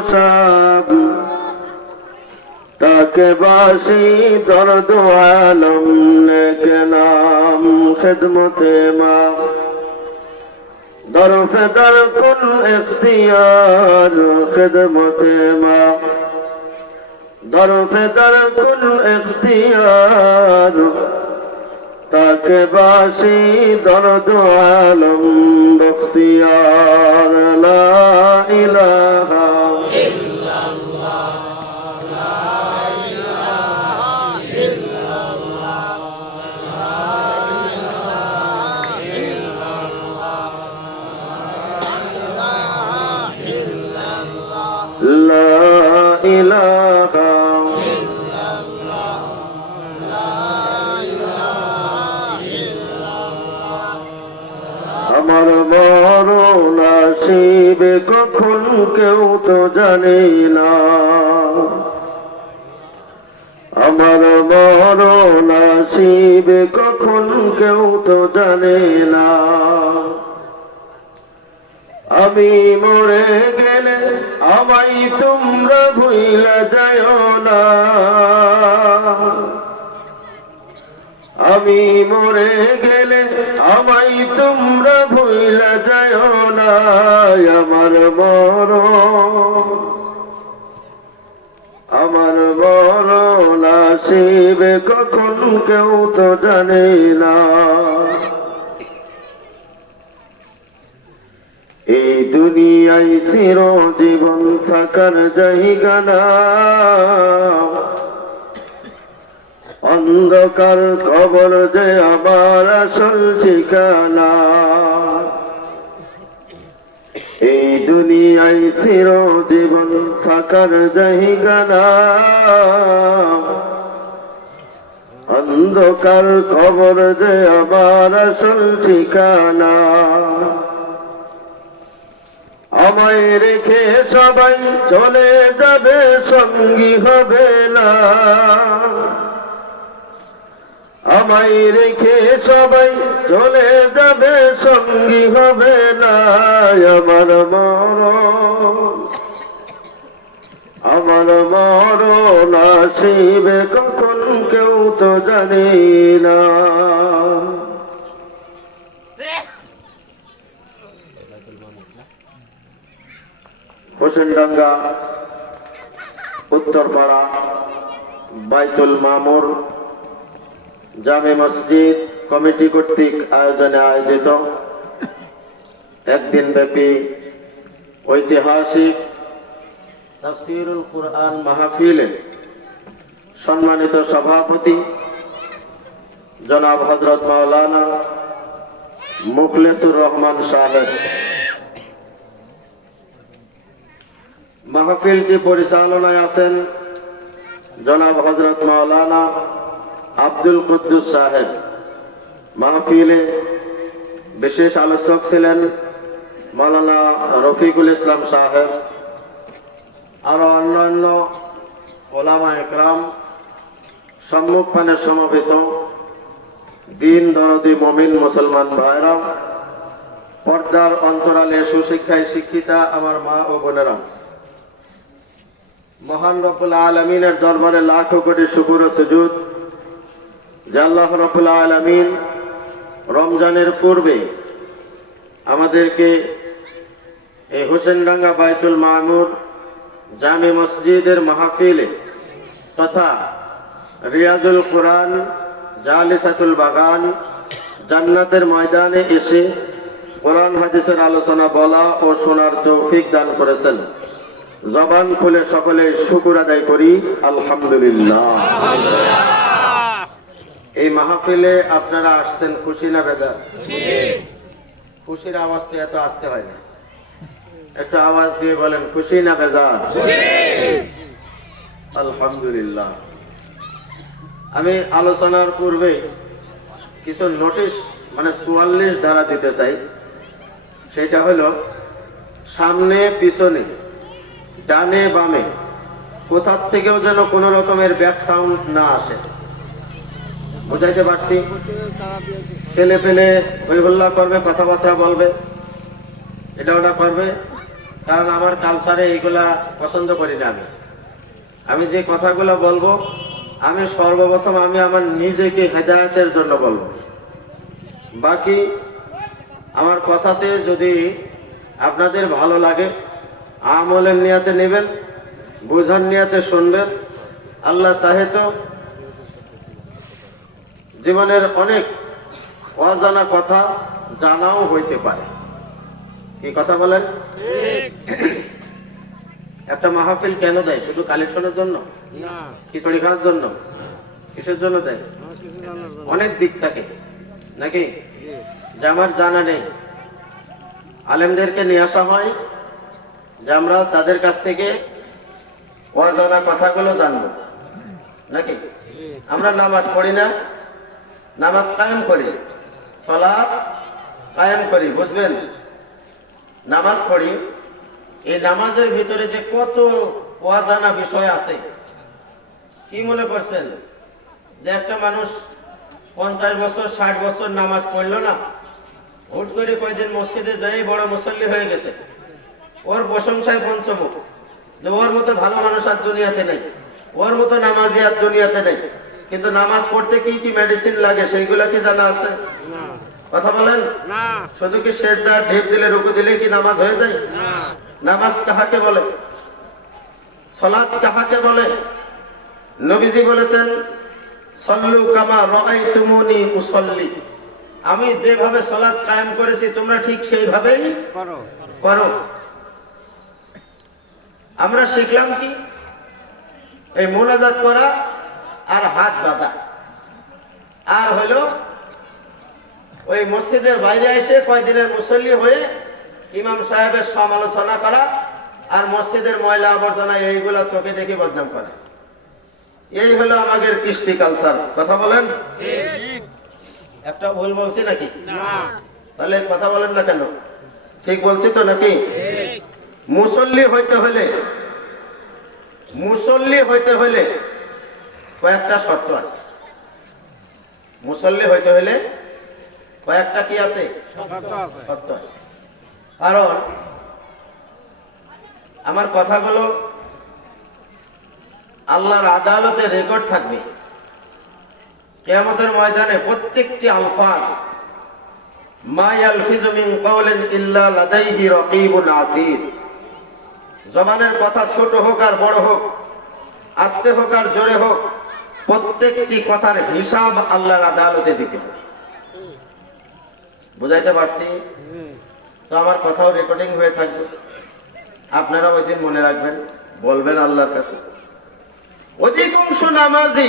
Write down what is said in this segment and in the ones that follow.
साब ताके बासी दर्द आलम लेके नाम खिदमते माँ दरफे दर कुल इख्तियार खिदमते माँ दरफे दर कुल इख्तियार ताके बासी दर्द आलम बख्तियार ला इलाहा لا إله إلا الله لا إله إلا الله আমার বড় নসিব কখন কেউ তো জানে না আমার বড় নসিব কখন কেউ তো জানে না আমি মরে গেলে আমায় তোমরা ভুইলা যাও না আমি মরে গেলে আমায় তোমরা ভুইলা যাও না আমার বড় নসিব কখন কেউ তো জানে না এই দুনিয়ায় চিরজীবন থাকার জায়গা না অন্ধকার কবর যে আমার আসল ঠিকানা এই দুনিয়ায় চিরজীবন থাকার জায়গা না অন্ধকার কবর যে আমার আসল ঠিকানা আমায় রেখে সবাই চলে যাবে সঙ্গী হবে না আমায় রেখে সবাই চলে যাবে সঙ্গী হবে না আমার মরণ আসিবে কখন কেউ তো জানে না হোসেনডাঙ্গা উত্তরপাড়া বাইতুল মামুর জামে মসজিদ কমিটি কর্তৃক আয়োজনে আয়োজিত একদিন ব্যাপী ঐতিহাসিক তাফসীরুল কুরআন মাহফিলে সম্মানিত সভাপতি জনাব হযরত মাওলানা মুখলেসুর রহমান সাহেব মাহফিলটি পরিচালনায় আছেন জনাব হযরত মাওলানা আব্দুল কুদ্দুস সাহেব মাহফিলে বিশেষ আলোচক ছিলেন মাওলানা রফিকুল ইসলাম সাহেব আরো অন্যান্য ওলামা একরাম সম্মুখপানে সমবেত দিন দরদি মুমিন মুসলমান ভাইরা পর্দার অন্তরালে সুশিক্ষায় শিক্ষিতা আমার মা ও বোনেরা মহান রব্বুল আলামিনের দরবারে লাখো কোটি শুকর ও সুজুদ যে আল্লাহ রব্বুল আলামিন রমজানের পূর্বে আমাদেরকে এই হোসেনডাঙ্গা বাইতুল মামুর জামে মসজিদের মাহফিলে তথা রিয়াজুল কুরআন জালিসাতুল বাগান জান্নাতের ময়দানে এসে কোরআন হাদিসের আলোচনা বলা ও শোনার তৌফিক দান করেছেন জবান খুলে সকলে শুকর আদায় করি আলহামদুলিল্লাহ। এই মাহফিলে আপনারা আসছেন খুশি না বেজার? খুশির আওয়াজ তো এত আসতে হয় না, একটু আওয়াজ দিয়ে বলেন খুশি না বেজার? আলহামদুলিল্লাহ। আমি আলোচনার পূর্বে কিছু নোটিশ মানে 44 ধারা দিতে চাই। সেটা হলো সামনে পিছনে ডানে বামে কোথার থেকেও যেন কোনো রকমের ব্যাক সাউন্ড না আসে। বুঝাইতে পারছি? ছেলে পেলে হইহল্লা করবে, কথাবার্তা বলবে, এটা ওটা করবে, কারণ আমার কালচারে এইগুলা পছন্দ করি না। আমি যে কথাগুলো বলবো, আমি সর্বপ্রথম আমি আমার নিজেকে হেদায়েতের জন্য বলবো। বাকি আমার কথাতে যদি আপনাদের ভালো লাগে, আমলের নিয়াতে নেবেন, বোঝার নিয়াতে শুনবেন। আল্লাহ চাহে তো জীবনের অনেক অজানা কথা জানাও হইতে পারে। কি কথা বলেন? একটা মাহফিল কেন দেয়? শুধু কালেকশনের জন্য? খিচুড়ি খাওয়ার জন্য? কিসের জন্য দেয়? অনেক দিক থাকে নাকি, যে আমার জানা নেই। আলেমদেরকে নিয়ে আসা হয় যে আমরা তাদের কাছ থেকে অজানা কথাগুলো জানবো নাকি। আমরা নামাজ পড়ি না, নামাজ কায়েম করি, সালাত কায়েম করি, বুঝবেন? নামাজ পড়ি, এই নামাজের ভিতরে যে কত অজানা বিষয় আছে। কি মনে করছেন যে একটা মানুষ 50 বছর 60 বছর নামাজ পড়লো না, হুট করে কয়দিন মসজিদে যাই বড় মুসল্লি হয়ে গেছে, ওর প্রশংসায় পঞ্চমুখ, যে ওর মতো ভালো মানুষ আর দুনিয়াতে নেই, ওর মতো নামাজি আর দুনিয়াতে নেই। কিন্তু নামাজ পড়তে কি কি মেডিসিন লাগে সেইগুলা কি জানা আছে? কথা বলেন না। শুধু কি সেজদা ঢেপ দিলে রুকু দিলে কি নামাজ হয়ে যায়? নামাজ কাহাকে বলে? সালাত কাহাকে বলে? নবীজি বলেছেন, সল্লু কামা রাআইতুমুনি উসাল্লি, আমি যেভাবে সালাত কায়েম করেছি তোমরা ঠিক সেইভাবেই করো। আমরা শিখলাম কি? এই মুনাজাত করা আর হাত বাঁধা, আর হলো ওই মসজিদের বাইরে এসে কয়দিনের মুসল্লি হয়ে ইমাম সাহেবের সমালোচনা করা আর মসজিদের ময়লা আবর্জনা এইগুলা চোখে দেখে বদনাম করা। এই হলো আমাদের কৃষ্টি কালচার। কথা বলেন? একটা ভুল বলছি নাকি? তাহলে কথা বলেন না কেন? ঠিক বলছি তো নাকি? মুসল্লি হইতে হলে কয়েকটা শর্ত আছে। মুসল্লি হইতে হলে কয়েকটা কি আছে? শর্ত আছে। কারণ আমার কথাগুলো আল্লাহর আদালতে রেকর্ড থাকবে। কিয়ামতের ময়দানে প্রত্যেকটি আলফাজ, মা ইয়ালফিজু মিন কাওলিন ইল্লা লাদাইহি রাকীবুন আতীদ, জবানের কথা ছোট হোক আর বড় হোক, আস্তে হোক আর জোরে হোক, প্রত্যেকটি কথার হিসাব আল্লাহর আদালতে দিতে হবে। বুঝাইতে পারছি তো? আমার কথাও রেকর্ডিং হয়ে থাকবে, আপনারা ওই দিন মনে রাখবেন, বলবেন আল্লাহর কাছে। অধিকাংশ নামাজি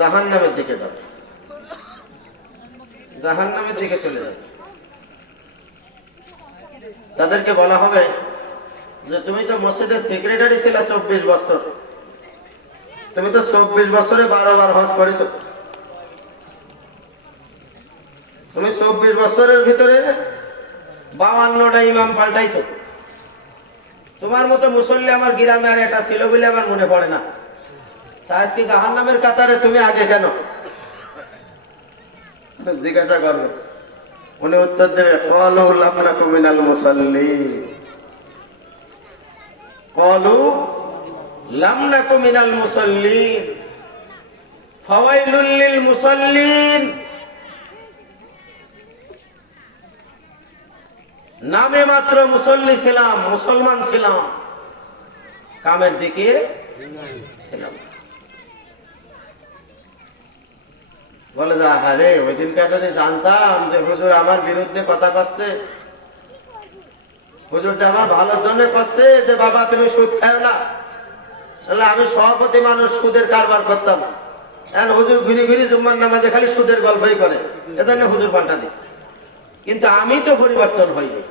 জাহান্নামের দিকে যাবে, জাহান্নামের দিকে চলে যাবে। তাদেরকে বলা হবে যে তুমি তো মসজিদের সেক্রেটারি ছিলে 24 বছর, তুমি তো 24 বছরে 12 বার হজ করেছো, তুমি 24 বছরের ভিতরে 52টা ইমাম পাল্টাইছো, তোমার মতো মুসল্লি আমার গ্রামে আর এটা ছিল বলে আমার মনে পড়ে না, তা আজকে জাহান্নামের কাতারে তুমি আগে কেন? জিজ্ঞাসা করবে, উনি উত্তর দেবে, ক্বালু লাম নাকু মিনাল মুসাল্লিন, ক্বালু লাম নাকু মিনাল মুসাল্লিন ফাওয়াইলুল লিল মুসাল্লিন। নামে মাত্র মুসল্লি ছিলাম, মুসলমান ছিলাম, কামের দিকে ছিলাম। বলে যা, আরে ওই দিনকার যদি জানতাম যে হুজুর আমার বিরুদ্ধে কথা করছে, হুজুর যে আমার ভালোর জন্য করছে, যে বাবা তুমি সুদ খাও না, তাহলে আমি সভাপতি মানুষ সুদের কারবার করতাম। এখন হুজুর ঘুরি ঘুরি জুম্মার নামাজে খালি সুদের গল্পই করে, এজন্য হুজুর পাল্টা দিচ্ছে। কিন্তু আমি তো পরিবর্তন হইনি।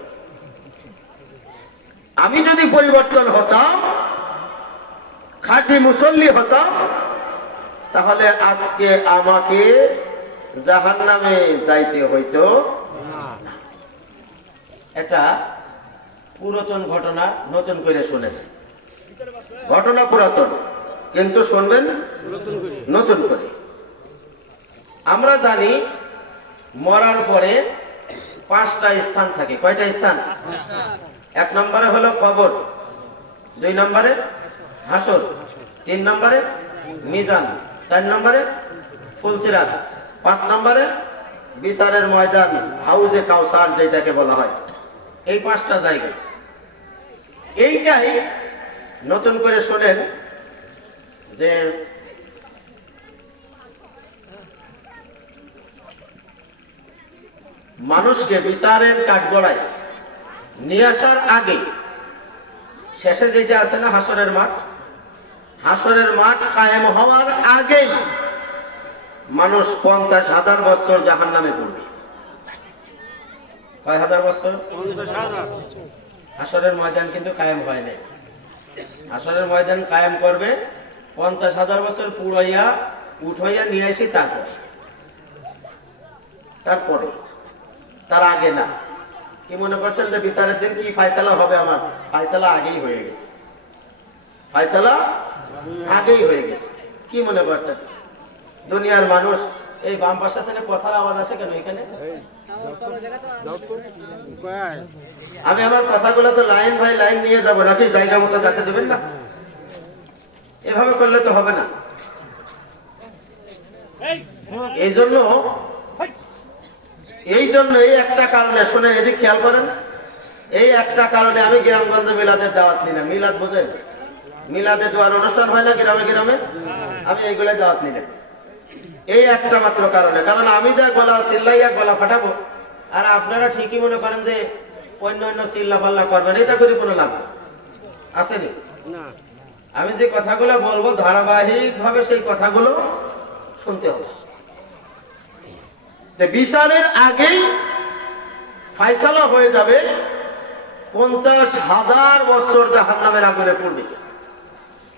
আমি যদি পরিবর্তন হতাম, খাঁটি মুসল্লি হতাম, তাহলে আজকে আমাকে জাহান্নামে যাইতে হইতো না। এটা পুরাতন ঘটনা, নতুন করে শুনেন। ঘটনা পুরাতন, কিন্তু শুনবেন নতুন করে। আমরা জানি মরার পরে 5টা স্থান থাকে। কয়টা স্থান? এক নম্বরে হলো কবর, 2 নম্বরে হাসর, 3 নম্বরে মিজান, 4 নম্বরে ফুলসিরাত, 5 নম্বরে বিচারের ময়দান, হাউজে কাউসার যেটাকে বলা হয়। এই 5টা জায়গা। এইটাই নতুন করে শোনেন যে মানুষকে বিচারের কাঠগড়ায় নিয়ে আসার আগে শেষে যেটা আছে না হাসরের মাঠ, হাসরের মাঠ কায়েম হওয়ার আগেই মানুষ 50,000 বছর জাহান্নামে পড়বে। কয় হাজার বছর? 50,000। হাসরের ময়দান কিন্তু কায়েম হয় নাই। হাসরের ময়দান কায়েম করবে 50,000 বছর পুরাইয়া উঠাইয়া নিয়ে আসি, তারপরে তার আগে না। কি মনে করছেন যে বিচারের দিন কি ফায়সালা হবে? আমার ফায়সালা আগেই হয়ে গেছে, ফায়সালা আগেই হয়ে গেছে। কি মনে করছেন দুনিয়ার মানুষ? এই বাম পাশে থেকে কথার আওয়াজ আসে কেন এখানে? আমি আমার কথাগুলো তো লাইন বাই লাইন নিয়ে যাবো, নাকি জায়গা মতো যেতে দেবেন না? এভাবে করলে তো হবে না। এই জন্য এই একটা কারণে, শোনেন, এদিকে খেয়াল করেন, এই একটা কারণে আমি গ্রামগঞ্জে মিলাদের দাওয়াত নিই না। মিলাদ বোঝেন? মিলাদে দোয়ার অনুষ্ঠান হয় না গ্রামে গ্রামে, আমি এইগুলাই দাওয়াত নিই না। এই একটা মাত্র কারণে, কারণ আমি যা গলা চিল্লাইয়া গলা ফাটাবো আর আপনারা ঠিকই মনে করেন যে অন্য অন্য চিল্লা পাল্লা করবেন, এটা করে কোনো লাভ আসেনি। আমি যে কথাগুলো বলবো ধারাবাহিক ভাবে সেই কথাগুলো শুনতে হবে। বিচারের আগেই ফায়সালা হয়ে যাবে 50,000 বছর জাহান্নামের আগুনে পড়বে।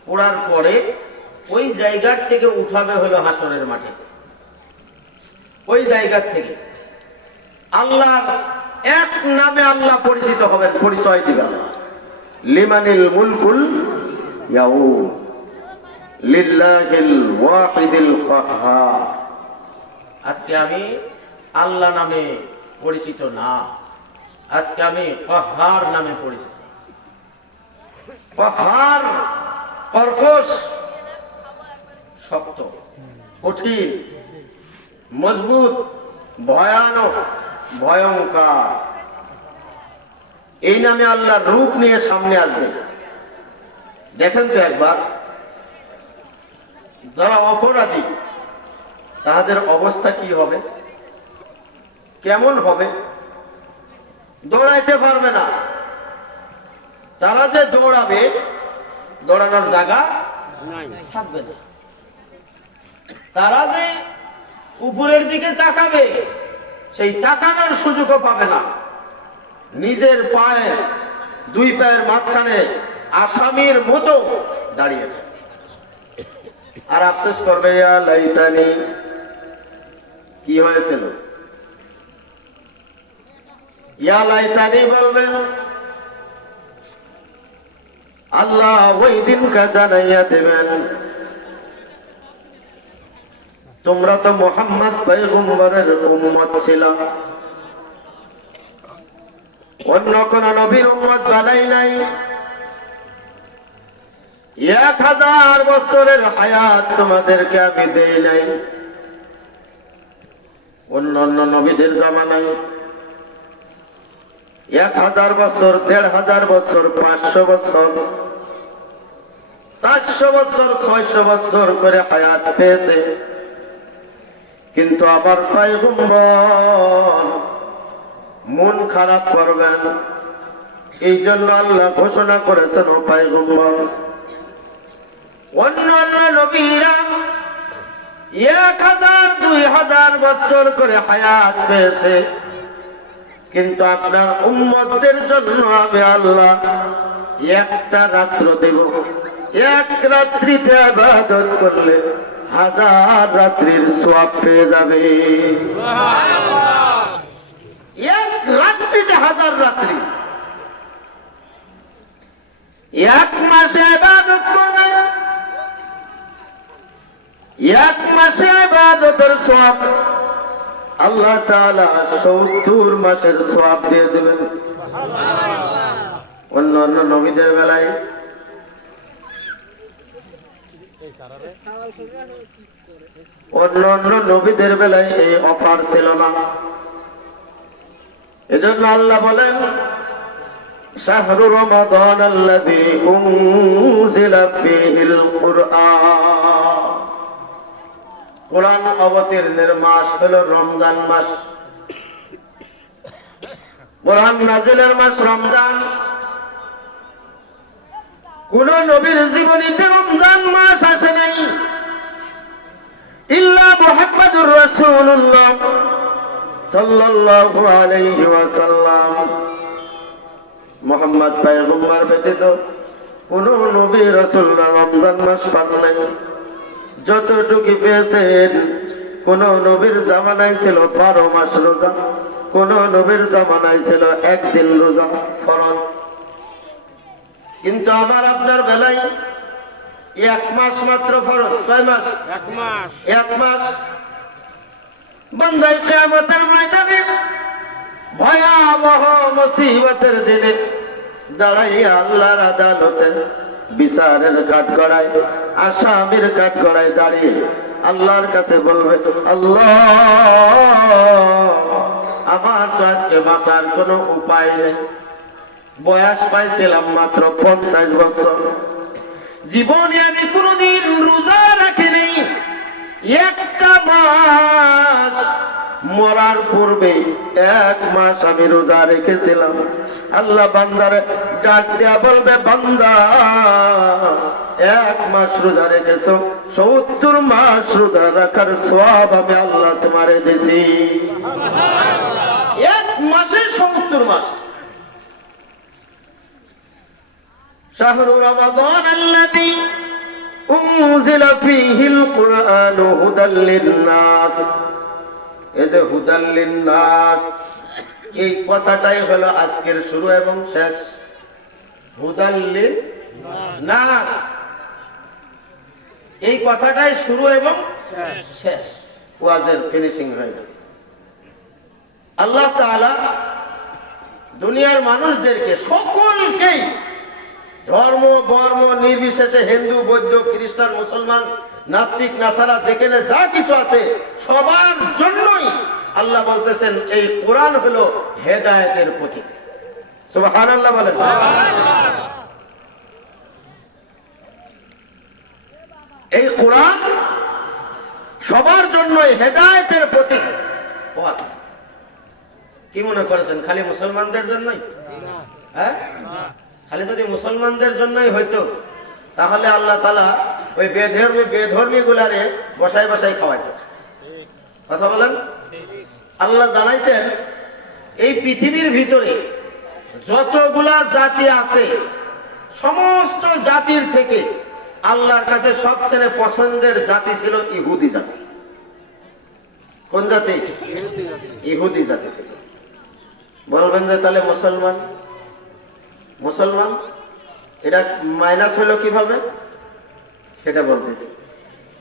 পড়ার পরে ওই জায়গার থেকে উঠাবে হলো হাসরের মাঠে। ওই জায়গার থেকে আল্লাহ এক নামে আল্লাহ পরিচিত হবেন, পরিচয় দিবেন। লিমানিল মুলকুল ইয়াউম লিল্লাহিল ওয়াহিদিল কাহ্হার। আজকে আমি আল্লাহ নামে পরিচিত না, আজকে আমি কাহ্হার নামে পরিচিত। কাহ্হার কর্কশ, শক্ত, কঠিন, মজবুত, ভয়ানক, ভয়ঙ্কর। এই নামে আল্লাহর রূপ নিয়ে সামনে আসবে। দেখেন তো একবার, যারা অপরাধী তাদের অবস্থা কি হবে, কেমন হবে? দৌড়াইতে পারবে না। তারা যে দৌড়াবে, দৌড়ানোর জায়গা থাকবে না। তারা যে উপরের দিকে তাকাবে, সেই তাকানোর সুযোগও পাবে না। নিজের পায়ে, 2 পায়ের মাঝখানে আসামির মতো দাঁড়িয়ে থাকবে আর আফসোস করবে, ইয়া লাইতানি, কি হয়েছিল? ইয়া লাইতানি বলবে। আল্লাহ ওই দিনকে জানাইয়া দেবেন, তোমরা তো মুহাম্মদ পয়গম্বরের উম্মত ছিল, অন্য কোন নবীর উম্মত বানাই নাই। 1000 বছরের হায়াত তোমাদেরকে আমি দেই নাই। অন্য নবীদের জামানায় 1000 বছর, 1500 বছর, 500 বছর, 400 বছর, 600 বছর করে হায়াত পেয়েছে। কিন্তু আমার পয়গম্বর মন খারাপ করবেন, এই জন্য আল্লাহ ঘোষণা করেছেন, ও পয়গম্বর, অন্য নবীরা 1000-2000 বছর করে হায়াত পেয়েছে, কিন্তু আপনার উম্মতদের জন্য আমি আল্লাহ একটা রাত্র দেব। এক রাত্রিতে ইবাদত করলে 1000 রাত্রির সওয়াব পেয়ে যাবে। এক রাত্রিতে 1000 রাত্রি। এক মাসে ইবাদত করবে, এক মাসে ইবাদতের সওয়াব আল্লাহ তাআলা 70 মাসের সওয়াব দিয়ে দেবেন। অন্য অন্য নবীদের বেলায় এই অফার ছিল না। এজন্য আল্লাহ বলেন শাহরু রমাদান আল্লাযী উনজিলা ফীহিল কুরআন, কোরআন অবতীর্ণের মাস হলো রমজান মাস, কোরআন নাজিলের মাস রমজান। কোন নবীর জীবনীতে রমজান মাস আসে নাই, ইল্লা মুহাম্মাদুর রাসূলুল্লাহ সাল্লাল্লাহু আলাইহি ওয়াসাল্লাম। মুহাম্মদ পয়গম্বর ব্যতীত কোন নবী রাসূলরা রমজান মাস পান নাই। যতটুকু পেয়েছেন, কোন নবীর জামানায় ছিল 12 মাস রোজা, কোন নবীর জামানায় ছিল একদিন রোজা ফরজ। কিন্তু আমার আপনার বেলায় 1 মাস মাত্র ফরজ। কয় মাস? 1 মাস। 1 মাস। বান্দায় কিয়ামতের ময়দানে ভয়াবহ মুসিবতের দিনে দাঁড়াইয়া আল্লাহর আদালতে বিচারের কাঠগড়ায়, আসামির কাঠগড়ায় দাঁড়িয়ে আল্লাহর কাছে বলবে, আল্লাহ আমার তো আজকে বাঁচার কোনো উপায় নেই। বয়স পাইছিলাম মাত্র 50 বছর, জীবনে আমি কোনদিন রোজা রাখি নেই। একটা মাস মরার পূর্বে 1 মাস আমি রোজা রেখেছিলাম। আল্লাহ বান্দারে ডাক দেয়া বলবে, বান্দা 1 মাস রোজা রেখেছো, 70 মাস রোজা রাখার সওয়াব আমি আল্লাহ তোমারে দিছি। 1 মাসে 70 মাস। শাহরু রমাদান আল্লাযী উনজিলা ফীহিল কুরআন হুদাল লিন-নাস। এই যে হুদাল লিন-নাস, এই কথাটাই হলো আজকের শুরু এবং শেষ। হুদাল লিন-নাস, এই কথাটাই শুরু এবং শেষ, ওয়াজের ফিনিশিং হয়ে গেল। আল্লাহ তাআলা দুনিয়ার মানুষদেরকে, সকলকেই, ধর্ম বর্ম নির্বিশেষে, হিন্দু বৌদ্ধ খ্রিস্টান মুসলমান নাস্তিক নাসারা যেখানে যা কিছু আছে সবার জন্যই আল্লাহ বলতেছেন এই কোরআন হলো হেদায়েতের প্রতীক। সুবহানাল্লাহ বলেন। এই কোরআন সবার জন্যই হেদায়েতের প্রতীক। কি মনে করেছেন খালি মুসলমানদের জন্যই? হ্যাঁ, খালি যদি মুসলমানদের জন্যই হইতো তাহলে আল্লাহ তাআলা ওই বেধর্মী গুলারে বসাই বসাই খাওয়াইতো। কথা বলেন। আল্লাহ জানাইছেন এই পৃথিবীর ভিতরে যতগুলা জাতি আছে, সমস্ত জাতির থেকে আল্লাহর কাছে সবচেয়ে পছন্দের জাতি ছিল ইহুদি জাতি। কোন জাতি? ইহুদি জাতি ছিল। বলবেন যে তাহলে মুসলমান, মুসলমান এটা মাইনাস হলো কিভাবে, সেটা বলতেছি।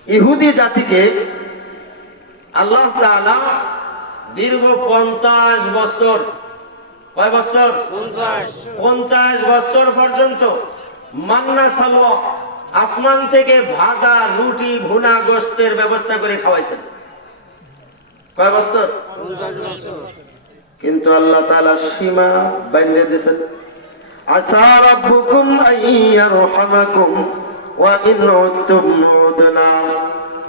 ইহুদি জাতিকে আল্লাহ তাআলা দীর্ঘ 50 বছর, কয় বছর? 50 বছর পর্যন্ত মান্না সালওয়া, আসমান থেকে ভাজা রুটি ভুনা গোশতের ব্যবস্থা করে খাওয়াইছেন। কয় বছর? 50 বছর। কিন্তু আল্লাহ তাআলা সীমা বেঁধে দিয়েছেন, আসা রাব্বুকুম আইয়ারহামাকুম ওয়া ইন উদতুম উদনা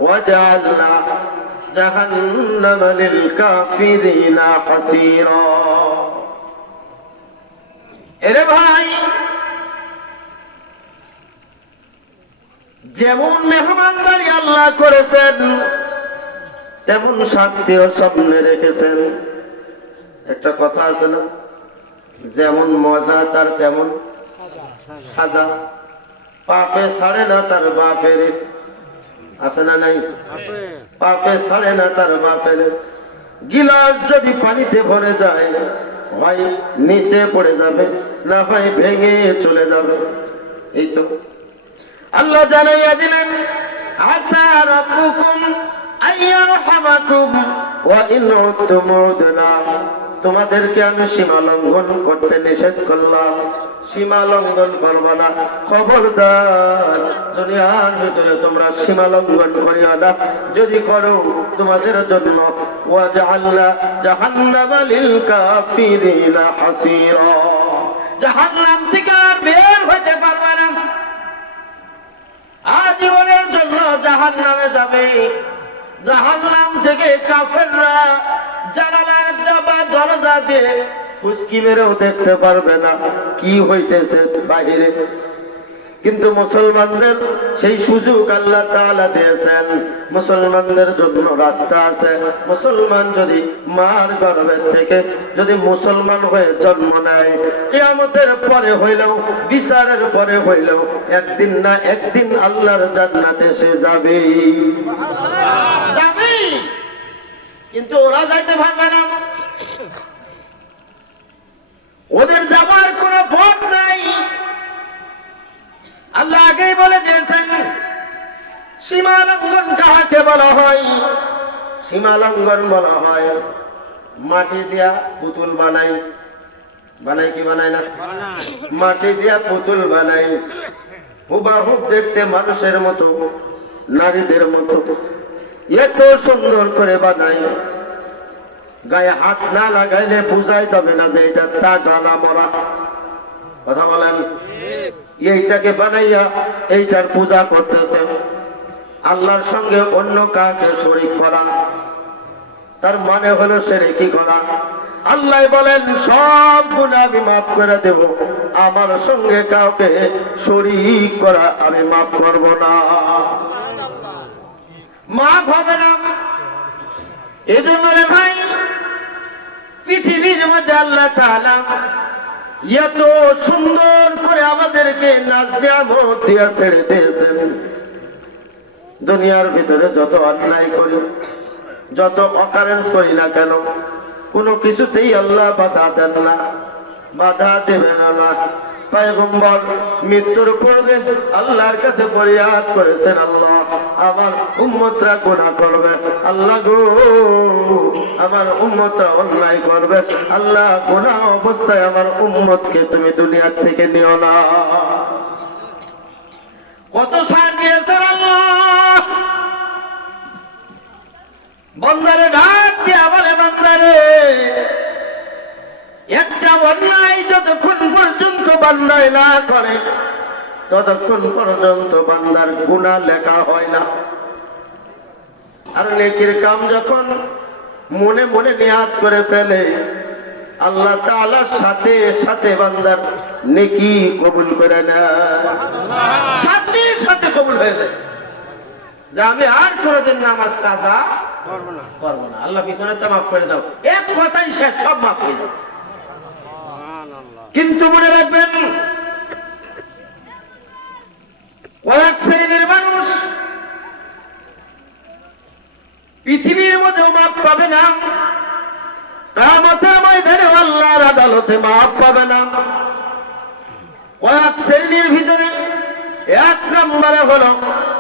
ওয়া জাআলনা জাহান্নামা লিল কাফিরিনা হাসীরা। এরে ভাই, যেমন মেহমানদারি আল্লাহ করেছেন তেমন শাস্তিও সামনে রেখেছেন। একটা কথা আছে না, যেমন মজা তার তেমন সাজা। পাপে ছাড়ে না তার বাপের, আছে না নাই? পাপে ছাড়ে না তার বাপের। গিলাস যদি পানিতে ভরে যায়, হয় নিচে পড়ে যাবে, না হয় ভেঙে চলে যাবে। এই তো আল্লাহ জানাইয়া দিলেন, আসা রাব্বুকুম আইয়ারহামাকুম ওয়া ইন উদতুম উদনা। তোমাদেরকে আমি সীমা লঙ্ঘন করতে নিষেধ করলাম, সীমা লঙ্ঘন করবে না। খবরদার, দুনিয়ার ভিতরে তোমরা সীমা লঙ্ঘন করিও না। যদি করো তোমাদের জন্য ওয়াজআলনা জাহান্নামা লিল কাফিরিনা হাসীরা, জাহান্নাম থেকে আর বের হতে পারবে না, আজীবনের জন্য জাহান্নামে যাবে। জাহান্নাম থেকে কাফেররা জানালার দরজা দিয়ে ফুসকি মেরেও দেখতে পারবে না কি হইতেছে বাহিরে। কিন্তু মুসলমানদের সেই সুযোগ আল্লাহ তাআলা দিয়েছেন, মুসলমানদের জন্য রাস্তা আছে। মুসলমান যদি মার গর্ভের থেকে যদি মুসলমান হয়ে জন্ম নেয়, কিয়ামতের পরে হইলেও বিচারের পরে হইলেও একদিন না একদিন আল্লাহর জান্নাতে সে যাবে, যাবে। কিন্তু ওরা যাইতে পারবে না, ওদের যাবার কোনো পথ নাই। আল্লাহ আগেই বলে দিয়েছেন সীমা লঙ্ঘন কাহাকে বলা হয়। সীমা লঙ্ঘন বলা হয় মাটি দিয়া পুতুল বানাই, বানাই কি বানাই না, মাটি দিয়া পুতুল বানাই, হুবাহুব দেখতে মানুষের মতো, নারীদের মতো, এত সুন্দর করে বানাই, গায়ে হাত না লাগাইলে বুঝাই যাবে না যে এটা তাজা না মরা। কথা বলেন, এইটাকে বানাইয়া এইটার পূজা করতেছেন, আল্লাহর সঙ্গে অন্য কাউকে শরীক করা, তার মানে হলো শিরকি করা। আল্লাহ বলেন সব গুনাহ আমি মাফ করে দেব, আমার সঙ্গে কাউকে শরীক করা আমি মাফ করব না, মাফ হবে না। এজন্য রে ভাই, পৃথিবীর মধ্যে আল্লাহ তাআলা এত সুন্দর করে আমাদেরকে নাজ-নিয়ামত দিয়া ছেড়ে দিয়েছেন। দুনিয়ার ভিতরে যত অন্যায় করি, যত অকারেন্স করি না কেন, কোনো কিছুতেই আল্লাহ বাধা দেন না, বাধা দেবেন না। পয়গম্বর মৃত্যুর পূর্বে আল্লাহর কাছে ফরিয়াদ করেছেন, আল্লাহ আমার উম্মতরা গুনাহ করবে, আল্লাহ গো আমার উম্মতরা অন্যায় করবে, আল্লাহ গুনাহ অবস্থায় আমার উম্মতকে তুমি দুনিয়ার থেকে নিও না। কত ছাড় দিয়েছেন আল্লাহ। বান্দারে ডাক দিয়ে বলে, বান্দারে একটা অন্যায় যতক্ষণ পর্যন্ত বান্দায় না করে ততক্ষণ পর্যন্ত বান্দার গুনাহ লেখা হয় না। আর নেকির কাম যখন মনে মনে নিয়াত করে ফেলে, আল্লাহ তাআলার সাথে সাথে বান্দার নেকি কবুল করে নেয়, সাথে সাথে কবুল হয়ে যায়। যে আমি আর কোনোদিন নামাজ কাজা করবো না, আল্লাহ পিছনে তো মাফ করে দাও, এক কথাই শেষ, সব মাফ হয়ে যাবে। কিন্তু মনে রাখবেন, কয়েক শ্রেণীর মানুষ পৃথিবীর মধ্যেও মাফ পাবে না, কিয়ামতের ময়দানে আল্লাহর আদালতে মাফ পাবে না। কয়েক শ্রেণীর ভিতরে এক নম্বরে হলো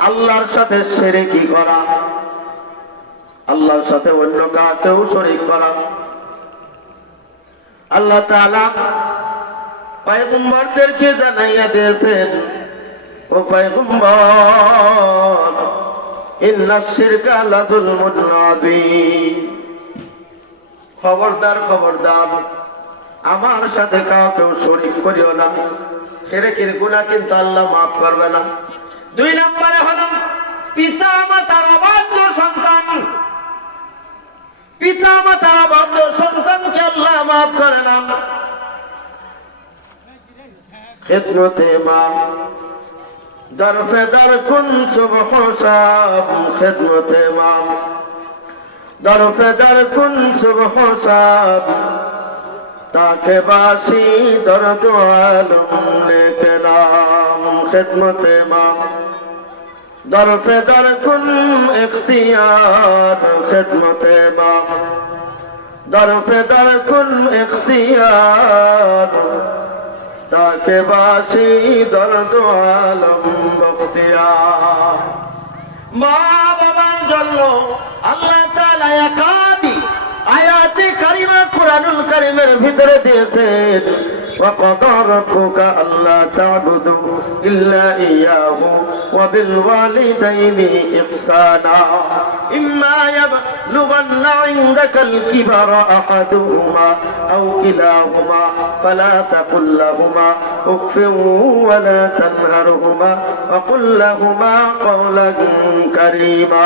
আল্লাহর সাথে শিরকি করা, আল্লাহর সাথে অন্য কাউকেও শরীক করা। আল্লাহ তাআলা পয়গম্বরদেরকে জানাইয়া দিয়েছেন, ও পয়গম্বর ইন্নাশ শিরকা লাযুলমুন আযীম, খবরদার খবরদার আমার সাথে কাউকে শরীক করিও না। শিরকের গুনাহ কিন্তু আল্লাহ মাফ করবে না। দুই নম্বরে হলো পিতা মাতার অবাধ্য সন্তান, পিতা মাতার অবাধ্য সন্তানকে আল্লাহ মাফ করে না। খিদমতে মা দরফে দর কুন সুবহ শাম, খিদমতে মা দরফে দর কুন সুবহ শাম, তাকে বাসি দর্দ আলম নেকে নাম। খিদমতে মা দরফে দর কুন ইখতিয়ার, খিদমতে মা দরফে দর কুন ইখতিয়ার, তাকে বাসি দর্দ আলম বখতিয়ার। মা বাবার জন্য আল্লাহ তাআলা একাধিক আয়াতে কারিমা কোরআনুল কারীমের ভিতরে দিয়েছেন وَقَضَى رَبُّكَ أَلَّا تَعْبُدُوا إِلَّا إِيَّاهُ وَبِالْوَالِدَيْنِ إِحْسَانًا إِمَّا يَبْلُغَنَّ عِندَكَ الْكِبَرَ أَحَدُهُمَا أَوْ كِلَاهُمَا فَلَا تَقُل لَّهُمَا أُفٍّ وَلَا تَنْهَرْهُمَا وَقُل لَّهُمَا قَوْلًا كَرِيمًا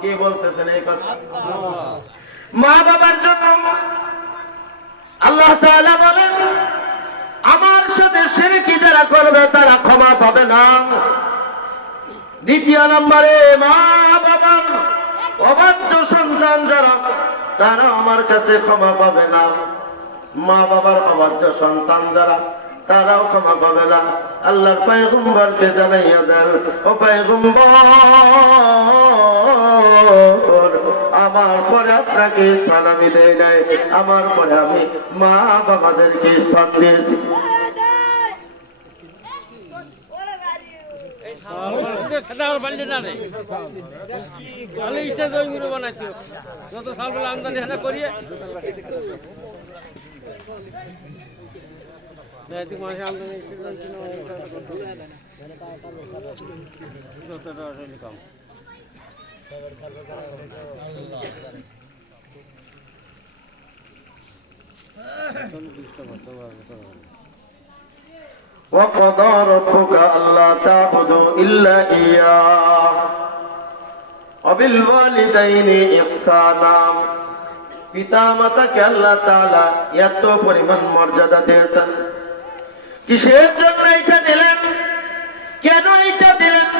কে বলতেছেন এই কথা? মা বাবার জন্য আল্লাহ তাআলা বলেন আমার সাথে শিরকি যারা করবে তারা ক্ষমা পাবে না। দ্বিতীয় নম্বরে মা বাবার অবাধ্য সন্তান যারা তারা আমার কাছে ক্ষমা পাবে না। মা বাবার অবাধ্য সন্তান যারা তারাও ক্ষমা পাবে না। আল্লাহর পয়গম্বরকে জানাইয়া দেন, ও পয়গম্বর আমার পরে আপনাকে স্থান আমি দেই নাই, আমার পরে আমি মা বাবাদেরকে স্থান দিয়েছি। وَقَضَى رَبُّكَ أَلَّا تَعْبُدُوا إِلَّا إِيَّاهُ وَبِالْوَالِدَيْنِ إِحْسَانًا পিতা মাতাকে আল্লাহ তাআলা এত পরিমাণ মর্যাদা দিয়েছেন। কিসের জন্য এটা দিলেন, কেন এটা দিলেন,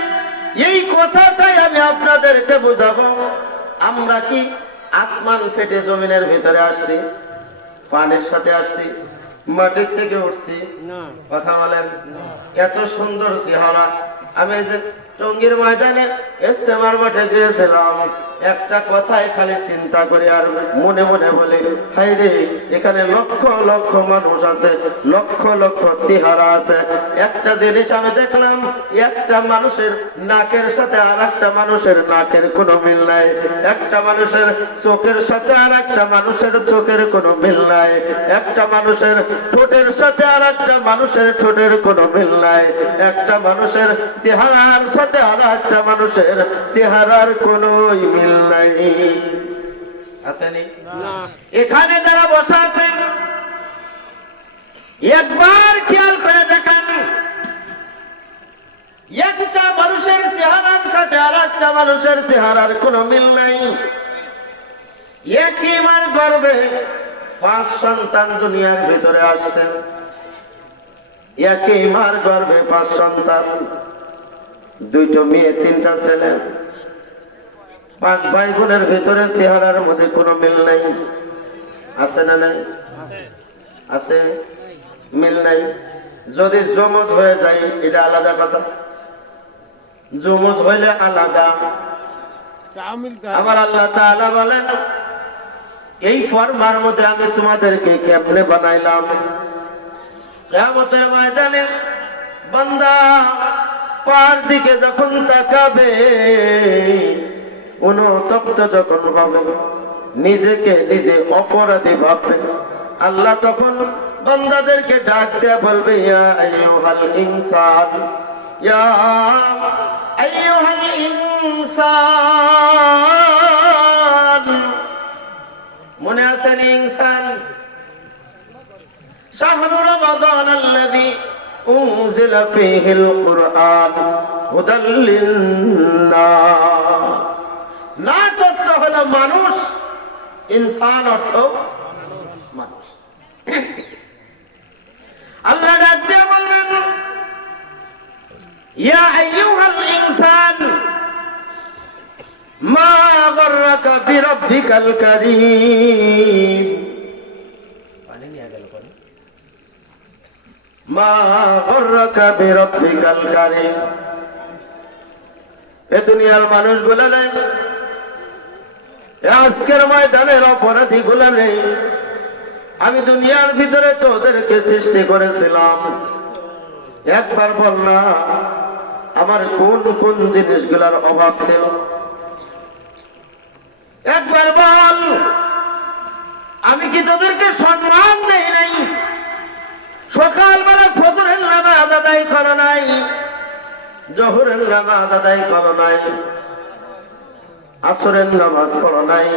এই কথাটাই আমি আপনাদেরকে বুঝাবো। আমরা কি আসমান ফেটে জমিনের ভিতরে আসছি, পানির সাথে আসছি, মাটির থেকে উঠছি? কথা বলেন। এত সুন্দর চেহারা। আমি এই যে টঙ্গীর ময়দানে ইস্তেমার মাঠে গিয়েছিলাম, একটা কথাই খালি চিন্তা করি আর মনে মনে বলি, হায় রে, এখানে লক্ষ লক্ষ মানুষ আছে, লক্ষ লক্ষ চেহারা আছে। একটা জিনিস আমি দেখলাম, একটা মানুষের নাকের সাথে আর একটা মানুষের নাকের কোনো মিল নাই, একটা মানুষের চোখের সাথে আর একটা মানুষের চোখের কোনো মিল নাই, একটা মানুষের ঠোঁটের সাথে আর একটা মানুষের ঠোঁটের কোনো মিল নাই, একটা মানুষের চেহারার সাথে আর একটা মানুষের চেহারার কোনো মিল নাই। আসেনি? এখানে যারা বসে আছেন একবার খেয়াল করে দেখেন, একটা মানুষের চেহারার সাথে আর একটা মানুষের চেহারার কোনো মিল নাই। একই মার গর্ভে 5 সন্তান দুনিয়ার ভিতরে আসছেন, একই মার গর্ভে 5 সন্তান, 2টো মেয়ে 3টা ছেলে। 5 ভাই বোনের ভিতরে চেহারার মধ্যে কোনো মিল নাই। আছে না নাই? আছে, মিল নাই। যদি যমজ হয়ে যায় এটা আলাদা কথা, যমজ হইলে আলাদা। আবার আল্লাহ তাআলা বলেন, এই ফরমার মধ্যে আমি তোমাদেরকে কেমনে বানাইলাম। কিয়ামতের ময়দানে বান্দা পার দিকে যখন তাকাবে, অনুতপ্ত যখন হবে, নিজেকে নিজে অপরাধী ভাববে, আল্লাহ তখন বান্দাদেরকে ডাক দেয়া বলবে, ইয়া আইয়ুহাল ইনসান, ইয়া আইয়ুহাল ইনসান। মনে আছে ইনসান? শাহরু রমাদান আল্লাযী উনজিলা ফীহিল কুরআন হুদাল লিন-নাস। নাস অর্থ হলো মানুষ, ইনসান অর্থ মানুষ। আল্লাহ ডাক দিয়ে বলবেন, ইয়া আইয়ুহাল ইনসান মা গররাকা বিরাব্বিকাল কারীম। পানি নিয়ে গেল কোন? মা গররাকা বিরাব্বিকাল কারীম। এ দুনিয়ার মানুষ বলে নেই, আজকের ময়দানের অপরাধী গুলো নেই, আমি দুনিয়ার ভিতরে তো ওদেরকে সৃষ্টি করেছিলাম। একবার বল না, আমার কোন কোন জিনিসগুলোর অভাব ছিল? একবার বল, আমি কি তোদেরকে সম্মান দেই নাই? সকালবেলা ফজরের নামাজ আদায় করো নাই, জোহরের নামাজ আদায় করো নাই, আসরের নামাজ পড়ো নাই,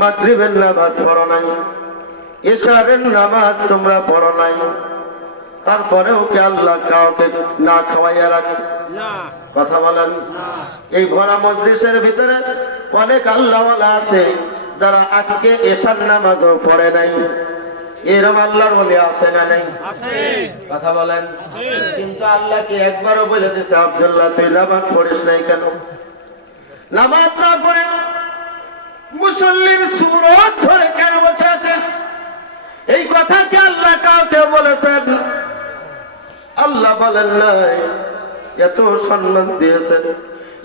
মাগরিবের নামাজ পড়ো নাই, ইশারের নামাজ তোমরা পড়ো নাই। তারপরেও কি আল্লাহ কাউকে না খাওয়াইয়া রাখছে? না কথা বলেন। না এই ভরা মজলিসের ভিতরে অনেক আল্লাহওয়ালা আছে যারা আজকে এশার নামাজও পড়ে নাই। এরকম আল্লাহর বলে আছে না নাই? আছে কথা বলেন। আছে। কিন্তু আল্লাহকে একবারও বলে দিয়েছে, আব্দুল্লাহ তুই নামাজ পড়িস নাই কেন? নামাজ না পড়ে মুসল্লির সুরত ধরে কেন বসে আছিস? এই কথা কি আল্লাহ কাউকে বলেছেন? আল্লাহ বলেন নাই, এত সম্মান দিয়েছেন।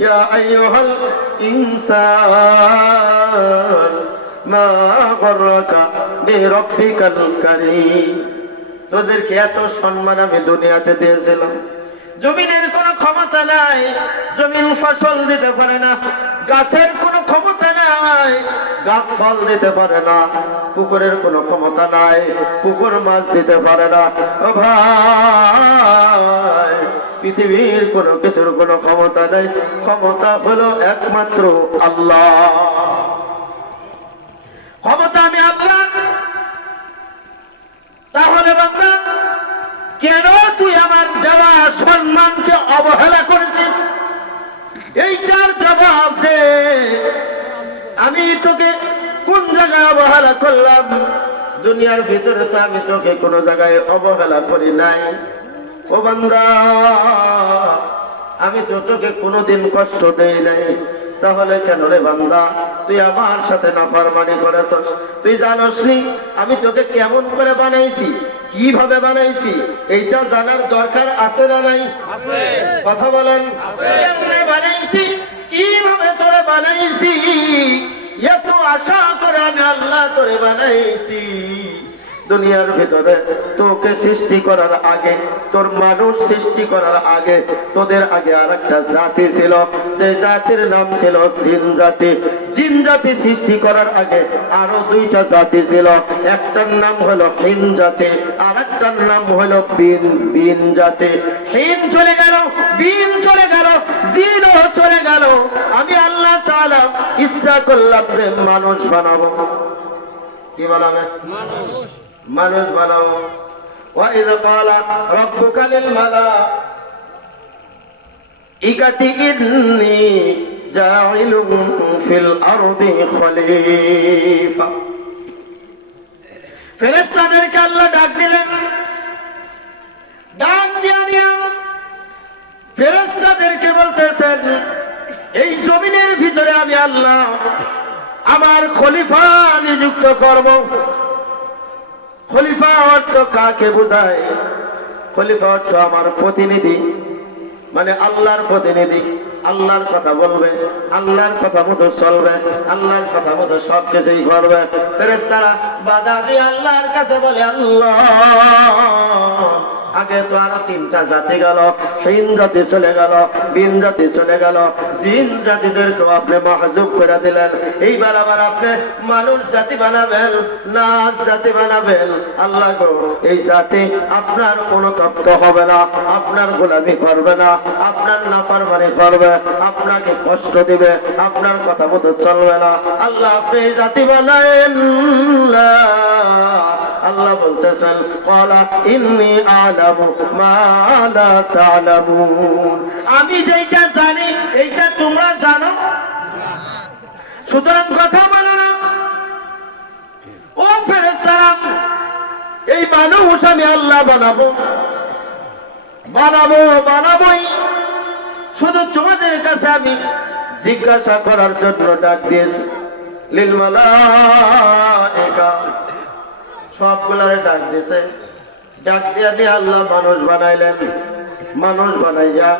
ইয়া আইয়ুহাল ইনসান মা গররাকা বিরাব্বিকাল কারীম। তোদেরকে এত সম্মান আমি দুনিয়াতে দিয়েছিলাম। জমিনের কোনো ক্ষমতা নাই, জমিন ফসল দিতে পারে না। গাছের কোনো ক্ষমতা নাই, গাছ ফল দিতে পারে না। পুকুরের কোনো ক্ষমতা নাই, পুকুর মাছ দিতে পারে না। ও ভাই, পৃথিবীর কোনো কিছুর কোনো ক্ষমতা নেই। ক্ষমতা হলো একমাত্র আল্লাহ। ক্ষমতা আমি আল্লাহ। তাহলে বান্দা, কেন তুই আমার দেওয়া সম্মানকে অবহেলা করেছিস? এইটার জবাব দে। আমি তোকে কোন জায়গায় অবহেলা করলাম? দুনিয়ার ভিতরে তো আমি তোকে কোনো জায়গায় অবহেলা করি নাই। ও বান্দা, আমি তো তোকে কোনোদিন কষ্ট দেই নাই। তাহলে কেন রে বান্দা তুই আমার সাথে নাফরমানি করেছিস? তুই জানোস নি আমি তোকে কেমন করে বানাইছি, কিভাবে বানাইছি? এইটা জানার দরকার আছে না নাই? আছে কথা বলেন। কেমনে বানাইছি, কিভাবে তোরে বানাইছি, এত আশা করে আমি আল্লাহ তোরে বানাইছি। দুনিয়ার ভিতরে তোকে সৃষ্টি করার আগে, তোর মানুষ সৃষ্টি করার আগে, তোদের আগে আর একটা জাতি ছিল, যে জাতির নাম ছিল জিন জাতি। জিন জাতি সৃষ্টি করার আগে আরো দুইটা জাতি ছিল। একটার নাম হলো হিন জাতি, আর একটার নাম হলো বিন জাতি। হিন চলে গেল, বিন চলে গেল, জিনও চলে গেল। আমি আল্লাহ তাআলা ইচ্ছা করলাম যে মানুষ বানাবো। কি বানাবে? মানুষ বানাবো। وَإِذْ قَالَ رَبُّكَ لِلْمَلَائِكَةِ إِنِّي جَاعِلٌ فِي الْأَرْضِ خَلِيفَةً। ফেরেশতাদেরকে আল্লাহ ডাক দিলেন। ডাক দিয়া ফেরেশতাদেরকে বলতেছেন, এই জমিনের ভিতরে আমি আল্লাহ আমার খলিফা নিযুক্ত করব। খলিফা অর্থ কাকে বোঝায়? খলিফা অর্থ আমার প্রতিনিধি, মানে আল্লাহর প্রতিনিধি। আল্লাহর কথা বলবে, আল্লাহর কথা মতো চলবে, আল্লাহর কথা মতো সবকিছুই করবে। ফেরেশতারা বাধা দিয়ে আল্লাহর কাছে বলে, আল্লাহ আগে তো আরো তিনটা জাতি গেল, হিন জাতি চলে গেল, বিন জাতি চলে গেল, জিন জাতিদেরকেও আপনি মাহজুব করে দিলেন। এইবার আবার আপনি মানুষ জাতি বানাবেন, নাচ জাতি বানাবেন। আল্লাহ গো, এই জাতি আপনার অনুতপ্ত হবে না, আপনার গোলামি করবে না, আপনার নাফরমানি করবে, আপনাকে কষ্ট দিবে, আপনার কথা মতো চলবে না। আল্লাহ আপনি এই জাতি বানায়েন না। আল্লাহ বলতেছেন, ক্বালা ইন্নী আ'লামু মা লা তা'লামুন। আমি যেটা জানি এইটা তোমরা জানো, সুতরাং কথা বলো না। ও ফেরেশতারা, এই মানুষ আমি আল্লাহ বানাবো, বানাবোই। শুধু তোমাদের কাছে আমি জিজ্ঞাসা করার জন্য ডাক দিয়েছি। লিল মালাইকা, সবগুলারে ডাক দিয়েছে। ডাক দিয়ে আল্লাহ মানুষ বানাইলেন। মানুষ বানাইয়া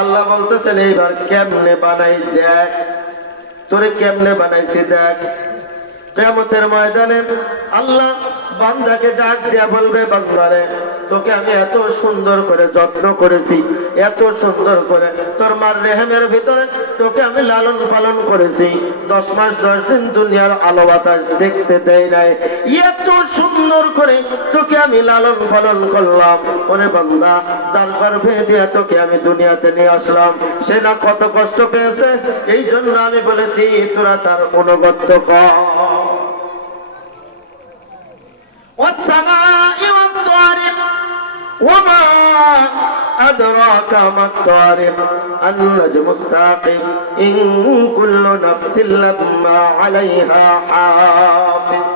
আল্লাহ বলতেছেন, এইবার কেমনে বানাই দেখ, তোরে কেমনে বানাইছি দেখ। কিয়ামতের ময়দানে আল্লাহ বান্দাকে ডাক দিয়া বলবে, বান্দারে তোকে আমি এত সুন্দর করে যত্ন করেছি, এত সুন্দর করে তোর মার রেহেমের ভিতরে তোকে আমি লালন পালন করেছি, 10 মাস 10 দিন দুনিয়ার আলো বাতাস দেখতে দেয় নাই, এত সুন্দর করে তোকে আমি লালন পালন করলাম। ওরে বান্দা, যার গর্ভে দিয়ে তোকে আমি দুনিয়াতে নিয়ে আসলাম, সে না কত কষ্ট পেয়েছে, এই জন্য আমি বলেছি তোরা তার অনুগত্য কর। والسماء والطارق وما أدراك ما الطارق النجم الثاقب إن كل نفس لما عليها حافظ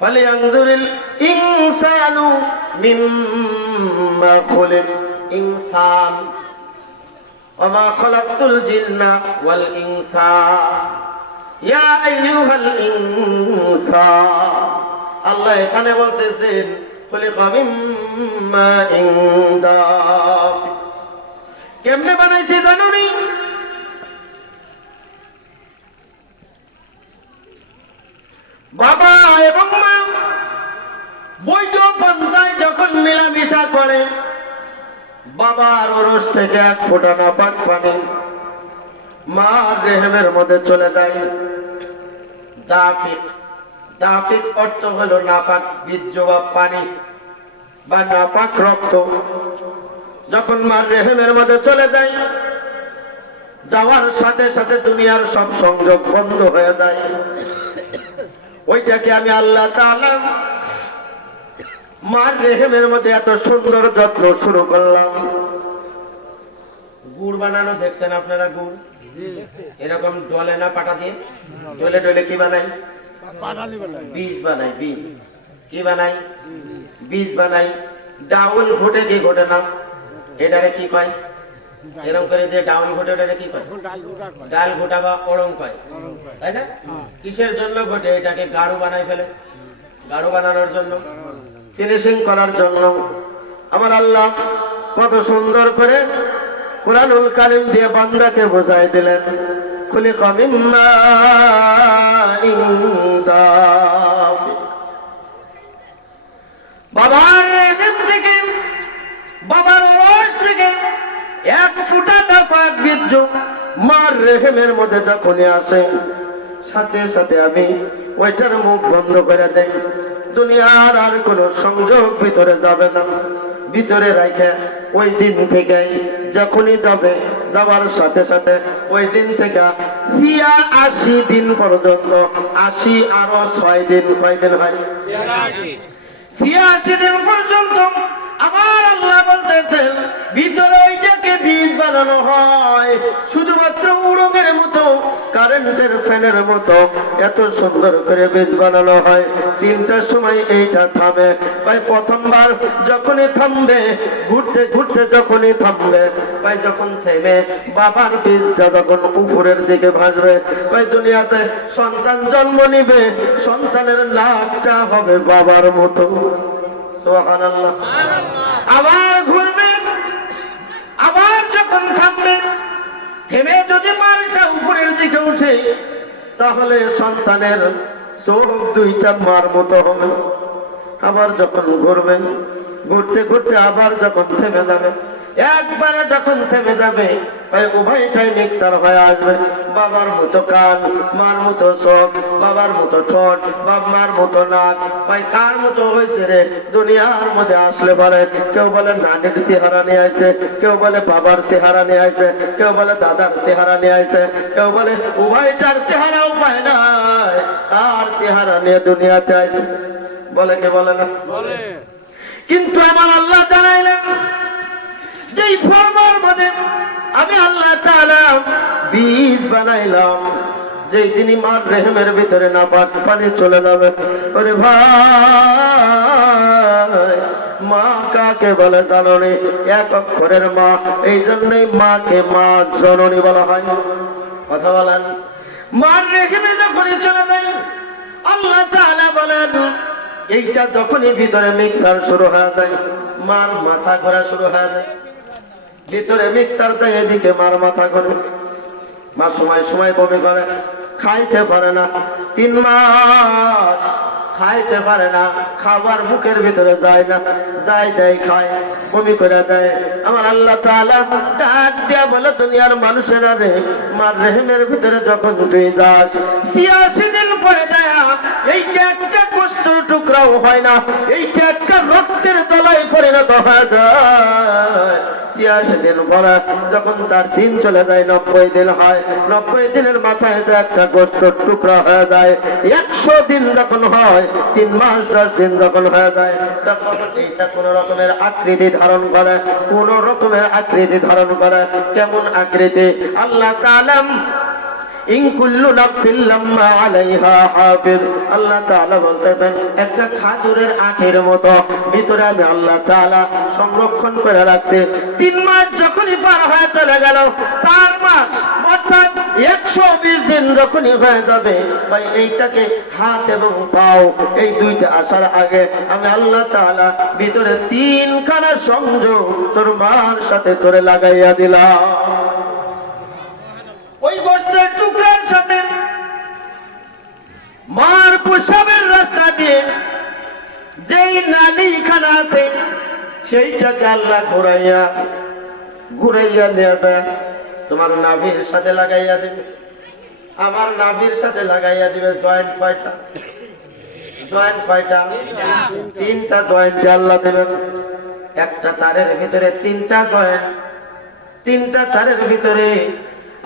فلينظر الإنسان مما خلق إنسان وما خلقت الجن والإنسان يا أيها الإنسان আল্লাহ এখানে বলতেছেন খুলিকা মিন মাইন দাফিক। কেমনে বানাইছে জানো নি? বাবা এবং মা বৈধ পন্থায় যখন মেলামেশা করে, বাবার ওরস থেকে 1 ফোঁটা নাপাক পানি মার রেহেমের মধ্যে চলে যায়। দাফিক, দাফিক অর্থ হলো নাপাক বীর্য বা পানি বা নাপাক রক্ত। যখন মার রেহেমের মধ্যে চলে যায়, যাওয়ার সাথে সাথে দুনিয়ার সব সংযোগ বন্ধ হয়ে যায়। ওইটাকে আমি আল্লাহ তাআলা মার রেহেমের মধ্যে এত সুন্দর যত্ন শুরু করলাম। গুড় বানানো দেখছেন আপনারা? গুড় এরকম ডলে না পাটা দিয়ে, ডলে ডলে কি বানাই? বীজ বানাই। বীজ কি বানাই? বীজ বানাই। ডাউল ঘটে কি ঘটে না, এটারে কি কয়? এরকম করে যে ডাউল ঘটে ওটারে কি কয়? ডাল ঘোটা বা অড়ং কয়, তাই না? কিসের জন্য ঘটে? এটাকে গাঢ় বানাই ফেলে, গাঢ় বানানোর জন্য, ফিনিশিং করার জন্য। আমার আল্লাহ কত সুন্দর করে কুরআনুল কারীম দিয়ে বান্দাকে বোঝাই দিলেন। খুলিকা মিন মাইন দাফিক। বাবার রেহেম থেকে, বাবার ওরস থেকে 1 ফোঁটা নাপাক বীর্য মার রেহেমের মধ্যে যখনই আসে, সাথে সাথে আমি ওইটার মুখ বন্ধ করে দেই। দুনিয়ার আর কোনো সংযোগ ভিতরে যাবে না। ভিতরে রাখে ওই দিন থেকে যখনই যাবে, যাওয়ার সাথে সাথে ওই দিন থেকে ৮৬ দিন পর্যন্ত, ৮০ আরো 6 দিন, কয়দিন হয়? ৮৬ দিন পর্যন্ত আমার আল্লাহ বলতেছেন ভিতরে ওইটাকে বীজ বানানো হয়। শুধুমাত্র উড়নের মতো, কারেন্টের ফ্যানের মতো এত সুন্দর করে বীজ বানানো হয়। 3টার সময় এইটা থামে। ভাই প্রথমবার যখনই থামবে, ঘুরতে ঘুরতে যখনই থামবে, ভাই যখন থেমে বাবার বীজটা যখন উপরের দিকে ভাসবে, ভাই দুনিয়াতে সন্তান জন্ম নিবে, সন্তানের লাভটা হবে বাবার মতো। সুবহানাল্লাহ। আবার ঘুরবে, আবার যখন থামবে, থেমে যদি মালটা উপরের দিকে উঠে, তাহলে সন্তানের চোখ 2টা মার মতো হবে। আবার যখন ঘুরবে, ঘুরতে ঘুরতে আবার যখন থেমে যাবে, একবারে যখন থেমে যাবে, ভাই উভয়টাই মিক্সার হয়ে আসবে। বাবার মতো কান, মার মতো চোখ, বাবার মতো ঠোঁট, মার মতো নাক। ভাই কার মতো হয়েছে রে? দুনিয়ার মধ্যে আসলে বলে, কেউ বলে নানির চেহারা নিয়ে আইছে, কেউ বলে বাবার চেহারা নিয়ে আইছে, কেউ বলে দাদার চেহারা নিয়ে আইছে, কেউ বলে উভয়টার চেহারা উপায় নাই, কার চেহারা নিয়ে দুনিয়াতে আইছে? বলে কে? বলে না? কিন্তু আমার আল্লাহ জানাইলেন যেই ফর্মার মধ্যে আমি আল্লাহ তাআলা বীজ বানাইলাম, যেই দিনই মার রেহেমের ভিতরে নাপাক পানি চলে যাবে, ওরে ভাই মা কাকে বলে জানো নি? 1 অক্ষরের মা। এই জন্যই মাকে মা জননী বলা হয়। কথা বলেন। মার রেহেমে যখনই চলে যায়, আল্লাহ তাআলা বলেন এইটা যখনই ভিতরে মিক্সার শুরু হয়ে যায়, মার মাথা ঘোরা শুরু হয়ে যায়। ভিতরে মিক্সার দেয়, এদিকে মার মাথা ঘোরে, মা সময় সময় বমি করে, খাইতে পারে না। 3 মাস খাইতে পারে না, খাবার মুখের ভিতরে যায় না, যায় দেয় খায়, বমি করে দেয়। আমার আল্লাহ তাআলা ডাক দিয়া বলে, দুনিয়ার মানুষেরা রে, মার রেহেমের ভিতরে যখন তুই যাস, ৮৬ দিন পরে দেয় এইটা একটা গোশতের টুকরাও হয় না, এইটা একটা রক্তের তলায় পরিণত হয়ে যায়। ৮৬ দিন পরে যখন ৪ দিন চলে যায়, ৯০ দিন হয়, ৯০ দিনের মাথায় যে একটা গোশতের টুকরা হয়ে যায়। ১০০ দিন যখন হয়, ৩ মাস ১০ দিন যখন হয়ে যায়, তখন এইটা কোন রকমের আকৃতি ধারণ করে, কোন রকমের আকৃতি ধারণ করে। কেমন আকৃতি? আল্লাহ তাআলা ইন কুল্লু নাফসিন লাম্মা আলাইহা হাফিজ, আল্লাহ তাআলা বলতেছেন একটা খাজুরের আঁখের মতো ভিতরে আমি আল্লাহ তাআলা সংরক্ষণ করে রাখছি। ৩ মাস যখনই পার হয়ে চলে গেল, ৪ মাস অর্থাৎ ১২০ দিন যখনই হয়ে যাবে, ভাই এইটাকে হাত এবং পাও এই দুইটা আসার আগে আমি আল্লাহ তাআলা ভিতরে ৩ খানা সংযোগ তোর মার সাথে তোরে লাগাইয়া দিলাম। ওই গোশতের টুকরার সাথে মার প্রসাবের রাস্তা দিয়ে যেই নালীখানা আছে, সেইটাকে আল্লাহ ঘুরাইয়া নিয়ে দেয়, তোমার নাভির সাথে লাগাইয়া দিবে। আমার নাভির সাথে লাগাইয়া দিবে। জয়েন্ট কয়টা? জয়েন্ট কয়টা? ৩টা জয়েন্ট আল্লাহ দেবেন। একটা তারের ভিতরে 3টা জয়েন্ট, 3টা তারের ভিতরে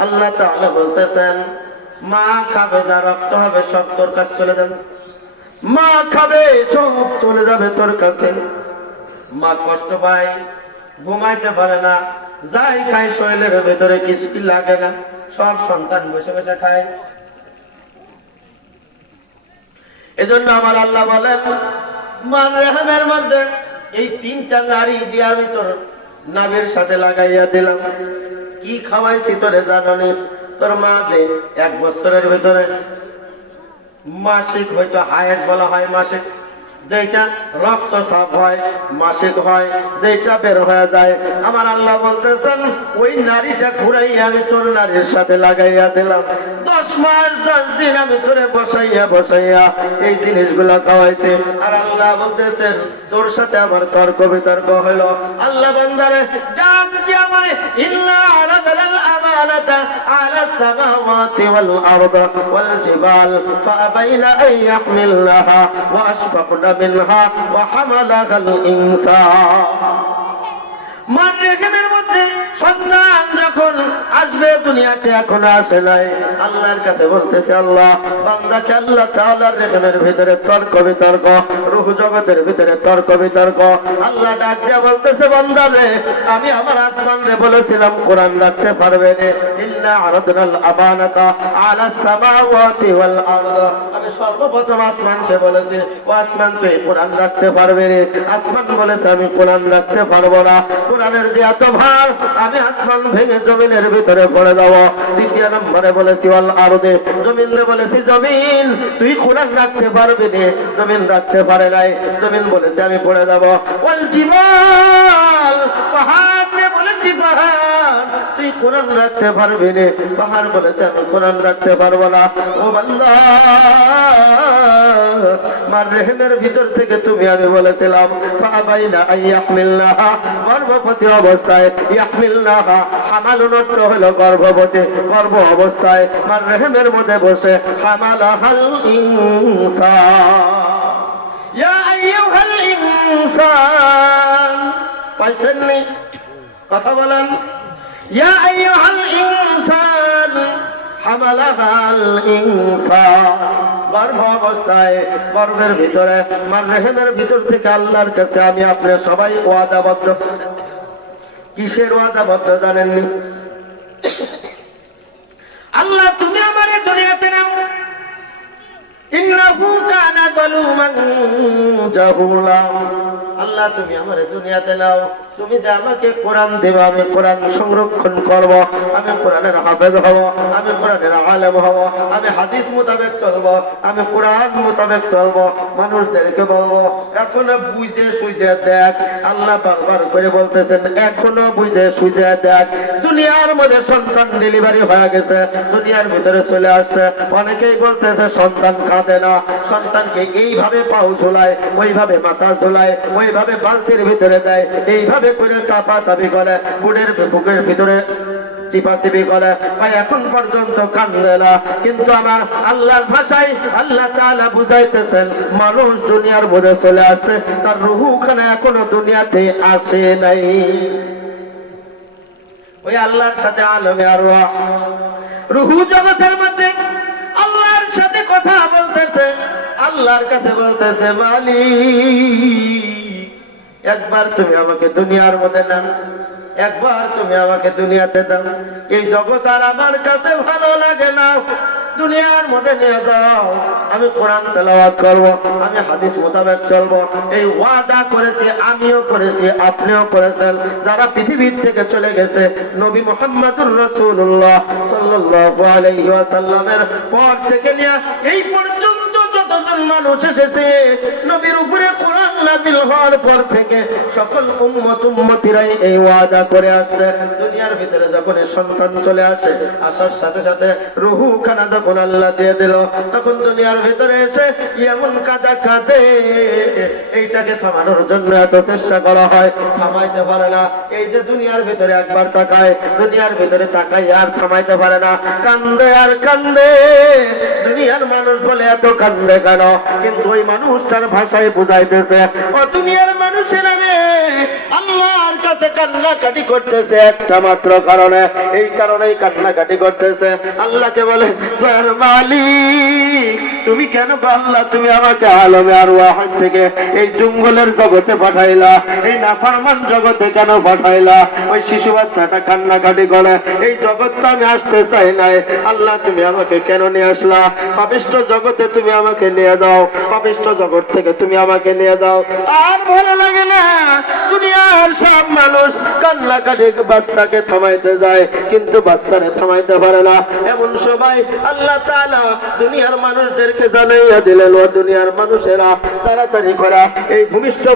আল্লাহ তাআলা বলতেছেন, মা খাবে, যা রক্ত হবে সব তোর কাছে চলে যাবে। মা খাবে, সব চলে যাবে তোর কাছে। মা কষ্ট পায়, ঘুমাইতে পারে না, যাই খায় শরীরের ভেতরে কিছু কি লাগে না, সব সন্তান বসে বসে খায়। এজন্য আমার আল্লাহ বলেন, মার রেহেমের মধ্যে এই 3টা নারী দিয়ে আমি তোর নাভির সাথে লাগাইয়া দিলাম। কি খাওয়াইছি তোরে জানানি? তোর মা যে 1 বছরের ভিতরে মাসিক, হয়তো হায়েস বলা হয় মাসিক, যেটা রক্তচাপ হয়, মাসিক হয়, যেটা বের হয়ে যায়, আমার আল্লাহ বলতেছেন ওই নারীটা ঘুরাইয়া আমি তোর নারীর সাথে লাগাইয়া দিলাম। 10 মাস 10 দিন আমি তোরে বসাইয়া বসাইয়া এই জিনিসগুলা খাওয়াইছি। আর আল্লাহ বলতেছেন তোর সাথে আমার তর্ক বিতর্ক হলো। আল্লাহ বান্দারে ডাক দিয়া বলে, ইন্না আলাদাল আমানাতা আলা সামাওয়াতি ওয়াল আরদ ওয়াল জিবাল ফাআবাইনা আন ইয়াহমিলনাহা ওয়া আশফাকনা মিনহা ওয়া হামালাহাল ইনসান। মার রেহেমের মধ্যে সন্তান যখন আসবে, দুনিয়াতে এখনো আসে নাই, আল্লাহর কাছে বলতেছে, আল্লাহ বান্দাকে আল্লাহ তাআলার রেহেমের ভিতরে তর্ক বিতর্ক, রূহ জগতের ভিতরে তর্ক বিতর্ক। আল্লাহ ডাক দিয়া বলতেছে, বান্দা রে, আমি আমার আসমান রে বলেছিলাম কোরআন রাখতে পারবে রে। ইন্না আরাদনাল আমানাতা আলাস সামাওয়াতি ওয়াল আরদ, আমি সর্বপ্রথম আসমানকে বলেছি, ও আসমান তুই কোরআন রাখতে পারবে রে। আসমান বলেছে আমি কোরআন রাখতে পারবো না। কোরআনের যে এত ভার, আমি আসমান ভেঙে জমিনের ভিতরে পড়ে যাব। দ্বিতীয় নম্বরে বলেছি ওয়াল আরদে, জমিনে বলেছি জমিন তুই কোরআন রাখতে পারবি না। জমিন রাখতে পারে নাই, জমিন বলেছে আমি পড়ে যাব। ওয়াল জিবাল, পাহাড়ে বলেছি পাহাড় তুই কোরআন রাখতে পারবি না। পাহাড় বলেছে আমি কোরআন রাখতে পারবো না। ও বান্দা, মার রেহেমের ভিতর থেকে তুমি আমি বলেছিলাম ফাআবাইনা আইয়াহমিলনাহা, গর্ভবতী অবস্থায়, ইয়াহমিলনাহা হামালুন হলো গর্ভবতী, গর্ভ অবস্থায় মার রেহেমের মধ্যে বসে হামালাহাল ইনসান। ইয়া আইয়ুহাল ইনসান, পাইছেন নি? কথা বলেন। ইয়া আইয়ুহাল ইনসান হামালাহাল ইনসান, গর্ভ অবস্থায়, গর্ভের ভিতরে মার রেহেমের ভিতর থেকে আল্লাহর কাছে আমি আপনার সবাই ওয়াদাবদ্ধ। কিসের ওয়াদাবদ্ধ জানেননি? আল্লাহ তুমি আমার দুনিয়াতে নাও, ইন্নাহু কানা যালুমান জাহুলা। আল্লাহ তুমি আমার দুনিয়াতে নাও, তুমি যে আমাকে কোরআন দেবে, আমি কোরআন সংরক্ষণ করব, আমি কোরআনের হাফেজ হব, আমি কোরআনের আলেম হব, আমি হাদিস মোতাবেক চলব, আমি কোরআন মোতাবেক চলব। মানুষদেরকে বলবো এখনো বুঝে সুঝে দেখ। আল্লাহ বারবার করে বলতেছেন এখনো বুঝে সুঝে দেখ। দুনিয়ার মধ্যে সন্তান ডেলিভারি হয়ে গেছে, দুনিয়ার ভিতরে চলে আসছে। অনেকেই বলতেছে সন্তান কাঁদে না, সন্তানকে এইভাবে পাও ঝোলায়, ওইভাবে মাথা ঝোলায়, ওইভাবে বালতির ভিতরে দেয়, এইভাবে করে চাপা চাপি করে, বুকের ভিতরে চিপাচিপি করে, এখন পর্যন্ত কান্দে না। কিন্তু আমার আল্লাহর ভাষায় আল্লাহ তাআলা বুঝাইতেছেন, মানুষ দুনিয়ার মধ্যে চলে আসছে, তার রূহখানা এখনো দুনিয়াতে আসে নাই। ওই আল্লাহর সাথে আলমে আরওয়াহ, রূহ জগতের মধ্যে আল্লাহর সাথে কথা বলতেছে, আল্লাহর কাছে বলতেছে, মালিক একবার তুমি আমাকে দুনিয়ার মধ্যে নাও, একবার তুমি আমাকে দুনিয়াতে দাও। এই জগৎ আর আমার কাছে ভালো লাগে না, দুনিয়ার মধ্যে নিয়ে যাও। আমি কোরআন তেলাওয়াত করব, আমি হাদিস মোতাবেক চলবো। এই ওয়াদা করেছি, আমিও করেছি, আপনিও করেছেন। যারা পৃথিবীর থেকে চলে গেছে, নবী মুহাম্মদুর রাসূলুল্লাহ সাল্লাল্লাহু আলাইহি ওয়াসাল্লামের পর থেকে নিয়ে এই পর্যন্ত যতজন মানুষ এসেছে, নবীর উপরে কোরআন নাযিল হওয়ার পর থেকে সকল উম্মতিরাই এই ওয়াদা করে আসছে, দুনিয়ার ভিতরে যখন সন্তান চলে আসে, আসার সাথে সাথে রূহখানা যখন আল্লাহ দিয়ে দিল, তখন দুনিয়ার ভিতরে এসে এমন কাঁদা কাঁদে, এইটাকে থামানোর জন্য এত চেষ্টা করা হয়, থামাইতে পারে না। এই যে দুনিয়ার ভিতরে একবার তাকায়, দুনিয়ার ভিতরে তাকাই আর থামাইতে পারে না, কান্দে আর কান্দে। দুনিয়ার মানুষ বলে এত কান্দে কেন? কিন্তু ওই মানুষটার ভাষায় বুঝাইতেছে, ও দুনিয়ার মানুষের আগে আল্লাহর কাছে কান্নাকাটি করতেছে একটা মাত্র কারণে, এই কারণেই কান্নাকাটি করতেছে। আল্লাহকে বলে, দয়ার মালিক তুমি কেন গো আল্লাহ, তুমি আমাকে আলমে আরওয়াহ থেকে এই জঙ্গলের জগতে পাঠাইলা, এই নাফরমান জগতে কেন পাঠাইলা? ওই শিশু বাচ্চাটা কান্নাকাটি করে, এই জগৎটা আমি আসতে চাই নাই, আল্লাহ তুমি আমাকে কেন নিয়ে আসলা? পাপিষ্ঠ জগতে তুমি আমাকে নিয়ে দাও, পাপিষ্ঠ জগৎ থেকে তুমি আমাকে নিয়ে দাও। আর ভালো লাগে না, দুনিয়ার সব মানুষ কান্নাকাটি বাচ্চাকে থামাইতে যায়, কিন্তু বাচ্চারে থামাইতে পারে না। এমন সময় আল্লাহ তাআলা দুনিয়ার মানুষদেরকে জানাইয়া দিলেন, ও দুনিয়ার মানুষেরা তাড়াতাড়ি করা এই ভূমিষ্ঠ